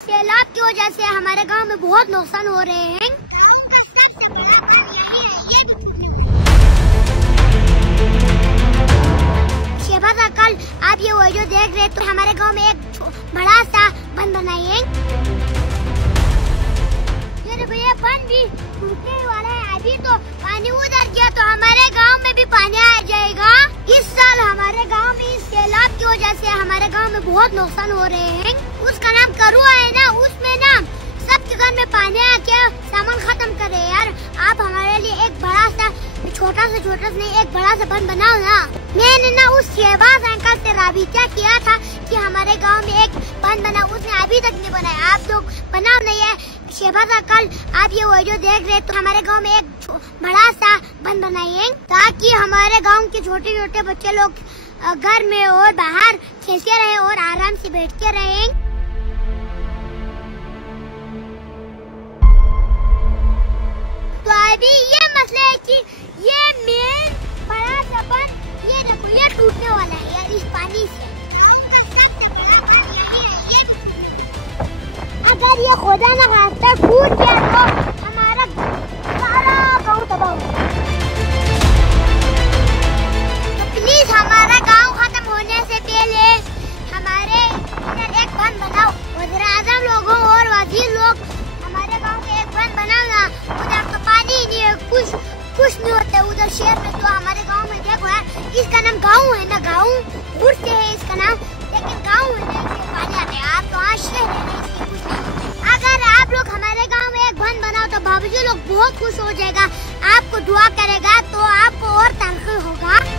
सैलाब की वजह से हमारे गांव में बहुत नुकसान हो रहे हैं। शहबाज कल आप ये वीडियो देख रहे तो हमारे गांव में एक बड़ा सा बंद बनाइए। ये देखो ये बंद भी टूटने वाला है। अभी तो पानी उधर गया तो हमारे गांव में भी पानी आ जाएगा। इस साल हमारे गांव में इस सैलाब की वजह से हमारे गांव में बहुत नुकसान हो रहे हैं। उसका नाम करुआ है ना, उसमें ना सबके घर में पानी आके सामान खत्म करे। यार आप हमारे लिए एक बड़ा सा छोटा नहीं एक बड़ा सा बंद बनाओ ना। मैंने ना उस शहबाज अंकल से राबिता किया था कि हमारे गांव में एक बंद बना, उसने अभी तक नहीं बनाया। आप लोग बनाओ नहीं है। शहबाज अंकल आप ये वीडियो देख रहे तो हमारे गांव में एक बड़ा सा बंद बनाइए ताकि हमारे गांव के छोटे छोटे बच्चे लोग घर में और बाहर खेलते रहे और आराम से बैठते रहे। तो अभी ये मसला है कि ये मेन बड़ा सा बंद ये देखो ये टूटने वाला है यार इस पानी से। अगर ये खुदा न खास्ता टूट गया तो हमारा सारा गांव तबाह हो जाएगा। तो प्लीज हमारा गांव खत्म होने से पहले हमारे इधर एक बंद बनाओ। वज़ीर-ए-आज़म लोगों और वजीर लोग हमारे गांव में एक बंद बनाओ ना। उधर तो पानी ही नहीं है, कुछ नहीं होता उधर शहर में। तो हमारे गांव में देखो यार इसका नाम गांव है ना, गांव घुटते है इसका नाम, लेकिन गांव है ना इसमें पानी आता है। आप तो आज शहर है ना इसमें कुछ नहीं। अगर आप लोग हमारे गांव में एक बंद बनाओ तो बाबूजी लोग बहुत खुश हो जाएगा, आपको दुआ करेगा तो आपको और तनख्वाह होगा।